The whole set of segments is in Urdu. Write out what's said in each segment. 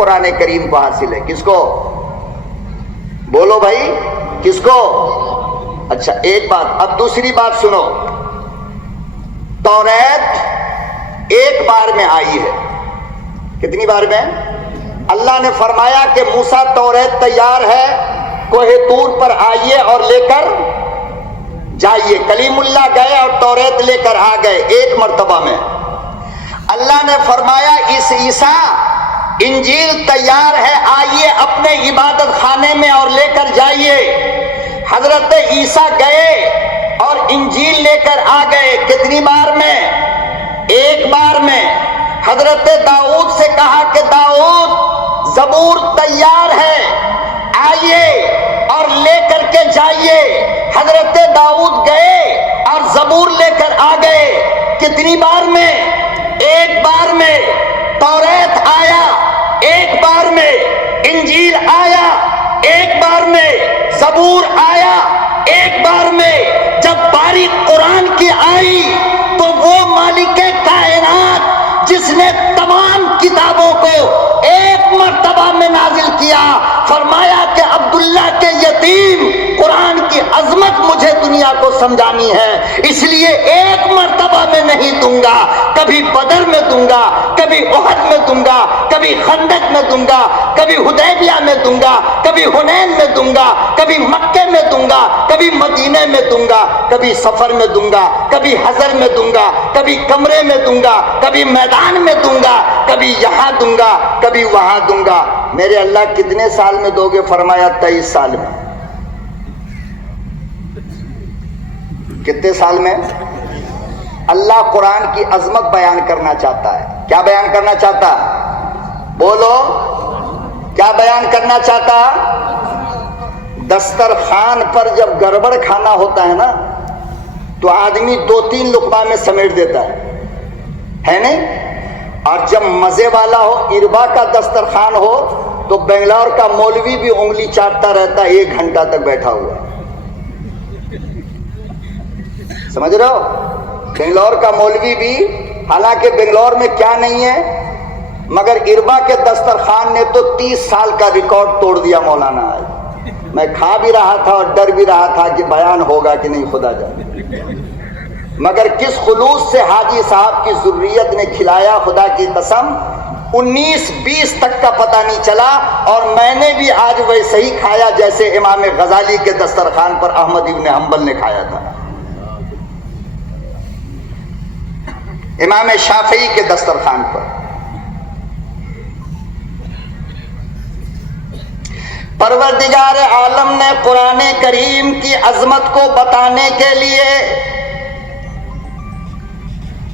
قرآن کریم کو حاصل ہے. کس کو؟ بولو بھائی کس کو؟ اچھا ایک بات. اب دوسری بات سنو. توریت ایک بار میں آئی ہے. کتنی بار میں؟ اللہ نے فرمایا کہ موسیٰ توریت تیار ہے، کوہ طور پر آئیے اور لے کر جائیے. کلیم اللہ گئے اور توریت لے کر آ گئے ایک مرتبہ میں. اللہ نے فرمایا اس عیسیٰ انجیل تیار ہے، آئیے اپنے عبادت خانے میں اور لے کر جائیے. حضرت عیسیٰ گئے اور انجیل لے کر آ گئے. کتنی بار میں؟ ایک بار میں. حضرت داؤد سے کہا کہ داؤد زبور تیار ہے، آئیے اور لے کر کے جائیے. حضرت داؤد گئے اور زبور لے کر آ گئے. کتنی بار میں؟ ایک بار میں. توریت آیا ایک بار میں، انجیل آیا ایک بار میں، زبور آیا ایک بار میں. جب باری قرآن کی آئی تو وہ مالک کائنات جس نے تمام کتابوں کو ایک مرتبہ میں نازل کیا، فرمایا کہ عبداللہ کے یتیم قرآن کی عظمت مجھے دنیا کو سمجھانی ہے، اس لیے ایک مرتبہ میں نہیں دوں گا. کبھی بدر میں دوں گا، کبھی احد میں دوں گا، کبھی خندق میں دوں گا، کبھی حدیبیہ میں دوں گا، کبھی حنین میں دوں گا، کبھی مکے میں دوں گا، کبھی مدینے میں دوں گا، کبھی سفر میں دوں گا، کبھی حضر میں دوں گا، کبھی کمرے میں دوں گا، کبھی میدان میں دوں گا، کبھی یہاں دوں گا، کبھی وہاں دوں گا. میرے اللہ کتنے سال میں دو گے؟ فرمایا 23 سال میں. کتنے سال میں؟ اللہ قرآن کی عظمت بیان کرنا چاہتا ہے. کیا بیان کرنا چاہتا؟ بولو کیا بیان کرنا چاہتا؟ دسترخوان پر جب گڑبڑ کھانا ہوتا ہے نا تو آدمی 2-3 لقمہ میں سمیٹ دیتا ہے نہیں؟ اور جب مزے والا ہو، اربا کا دسترخوان ہو تو بنگلور کا مولوی بھی انگلی چاٹتا رہتا ہے 1 گھنٹہ تک بیٹھا ہوا. سمجھ رہے ہو؟ بنگلور کا مولوی بھی، حالانکہ بنگلور میں کیا نہیں ہے مگر اربا کے دسترخوان نے تو 30 سال کا ریکارڈ توڑ دیا مولانا. میں کھا بھی رہا تھا اور ڈر بھی رہا تھا کہ بیان ہوگا کہ نہیں خدا جانے، مگر کس خلوص سے حاجی صاحب کی ذریت نے کھلایا، خدا کی قسم 19-20 تک کا پتہ نہیں چلا. اور میں نے بھی آج ویسے ہی کھایا جیسے امام غزالی کے دسترخوان پر احمد ابن حنبل نے کھایا تھا، امام شافعی کے دسترخوان پر. پروردگار عالم نے قرآن کریم کی عظمت کو بتانے کے لیے،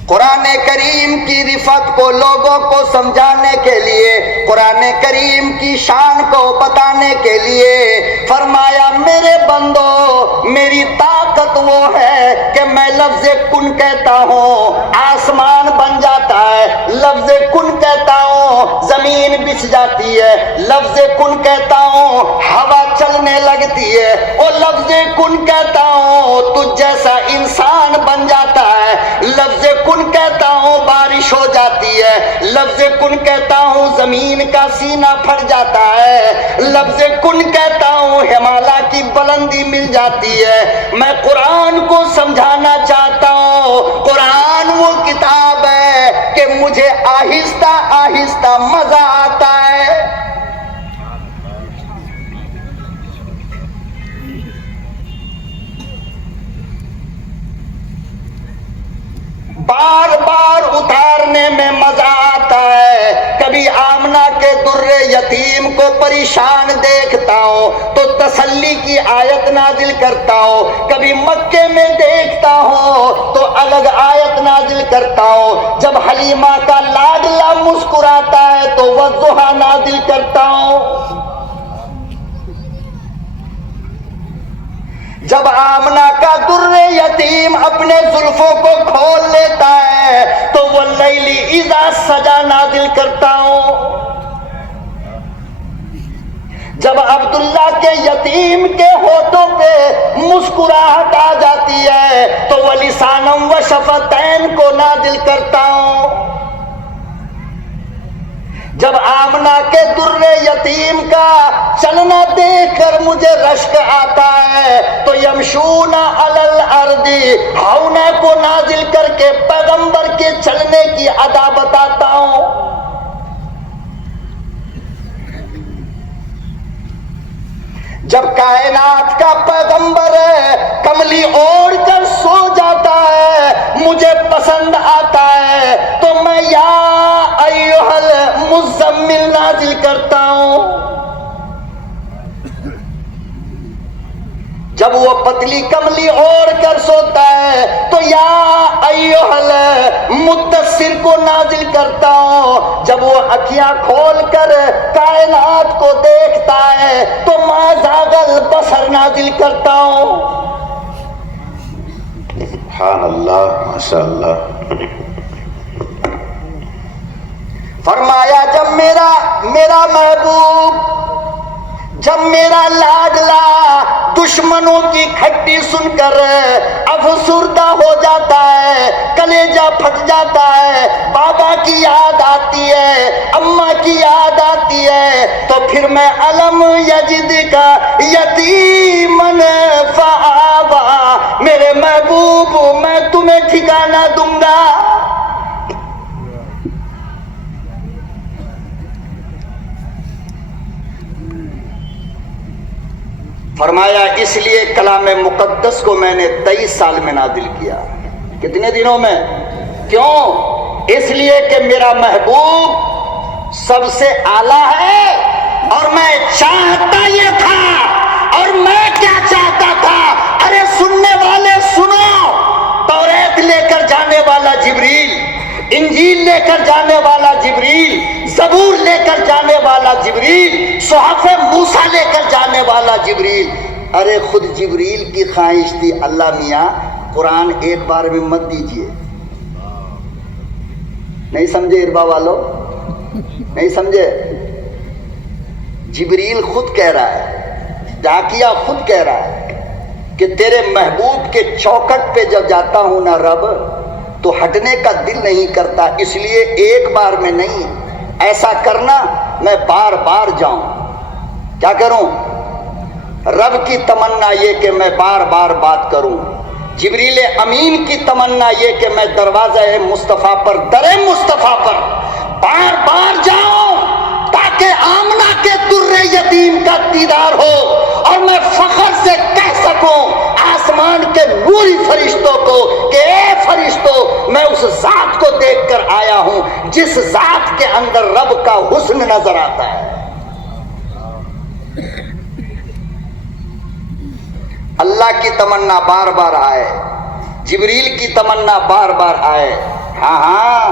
قرآن کریم کی رفعت کو لوگوں کو سمجھانے کے لیے، قرآن کریم کی شان کو بتانے کے لیے فرمایا میرے بندو میری طاقت وہ ہے کہ میں لفظ کن کہتا ہوں آسمان بن جاتا ہے، لفظ کن کہتا ہوں زمین بچھ جاتی ہے، لفظ کن کہتا ہوں ہوا چلنے لگتی ہے، اور لفظ کن کہتا ہوں تجھ جیسا انسان بن جاتا ہے، لفظ کن کہتا ہوں بارش ہو جاتی ہے، لفظ کن کہتا ہوں زمین کا سینہ پھٹ جاتا ہے، لفظ کن کہتا ہوں ہمالیہ کی بلندی مل جاتی ہے. میں قرآن کو سمجھانا چاہتا ہوں، قرآن وہ کتاب ہے کہ مجھے آہستہ آہستہ مزہ آتا ہے. بار بار اتارنے میں مزہ آتا ہے. کبھی آمنہ کے در یتیم کو پریشان دیکھتا ہوں تو تسلی کی آیت نازل کرتا ہوں، کبھی مکے میں دیکھتا ہوں تو الگ آیت نازل کرتا ہوں، جب حلیمہ کا لاڈلا مسکراتا ہے تو والضحیٰ نازل کرتا ہوں، جب آمنہ کا در یتیم اپنے زلفوں کو کھول لیتا ہے تو واللیل اذا سجا نازل کرتا ہوں، جب عبداللہ کے یتیم کے ہونٹوں پہ مسکراہٹ آ جاتی ہے تو ولسانم و شفتین کو نازل کرتا ہوں، جب آمنہ کے در یتیم کا چلنا دیکھ کر مجھے رشک آتا ہے، تو یمشون علی الارض ہاؤنا کو نازل کر کے پیغمبر کے چلنے کی ادا بتاتا ہوں۔ جب کائنات کا پیغمبر کملی اوڑھ کر سو جاتا ہے، مجھے پسند آتا ہے، تو میں یا ایھا المزمل نازل کرتا ہوں۔ جب وہ پتلی کملی اوڑھ کر سوتا ہے تو یا ایھا المدثر کو نازل کرتا ہوں۔ جب وہ آنکھیں کھول کر کائنات کو دیکھتا ہے تو ما زاغ البصر نازل کرتا ہوں۔ سبحان اللہ، ماشاء اللہ۔ فرمایا جب میرا محبوب، جب میرا لاڈلا دشمنوں کی کھٹی سن کر افسردہ ہو جاتا ہے، کلیجہ پھٹ جاتا ہے، بابا کی یاد آتی ہے، اماں کی یاد آتی ہے، تو پھر میں الم یجد کا یتیمن فآوا، میرے محبوب میں تمہیں ٹھکانہ دوں گا۔ فرمایا اس لیے کلام مقدس کو میں نے 23 سال میں نازل کیا۔ کتنے دنوں میں؟ کیوں؟ اس لیے کہ میرا محبوب سب سے اعلیٰ ہے، اور میں چاہتا یہ تھا، اور میں کیا چاہتا تھا؟ ارے سننے والے سنو، توریت لے کر جانے والا جبریل، انجیل لے کر جانے والا جبریل، زبور لے کر جانے والا جبریل، صحف موسیٰ لے کر جانے والا جبریل، ارے خود جبریل کی خواہش تھی اللہ میاں قرآن ایک بار میں مت دیجئے۔ نہیں سمجھے اربا والو؟ نہیں سمجھے؟ جبریل خود کہہ رہا ہے، ڈاکیا خود کہہ رہا ہے کہ تیرے محبوب کے چوکٹ پہ جب جاتا ہوں نا رب تو ہٹنے کا دل نہیں کرتا، اس لیے ایک بار میں نہیں، ایسا کرنا میں بار بار جاؤں۔ کیا کروں؟ رب کی تمنا یہ کہ میں بار بار بات کروں، جبریل امین کی تمنا یہ کہ میں دروازہ مصطفیٰ پر، در مصطفیٰ پر بار بار جاؤں، تاکہ آمنہ کے در یتیم کا دیدار ہو، اور میں فخر سے کہہ سکوں آسمان کے نوری فرشتوں کو کہ اے فرشتوں، میں اس ذات کو دیکھ کر آیا ہوں جس ذات کے اندر رب کا حسن نظر آتا ہے۔ اللہ کی تمنا بار بار آئے، جبریل کی تمنا بار بار آئے، ہاں ہاں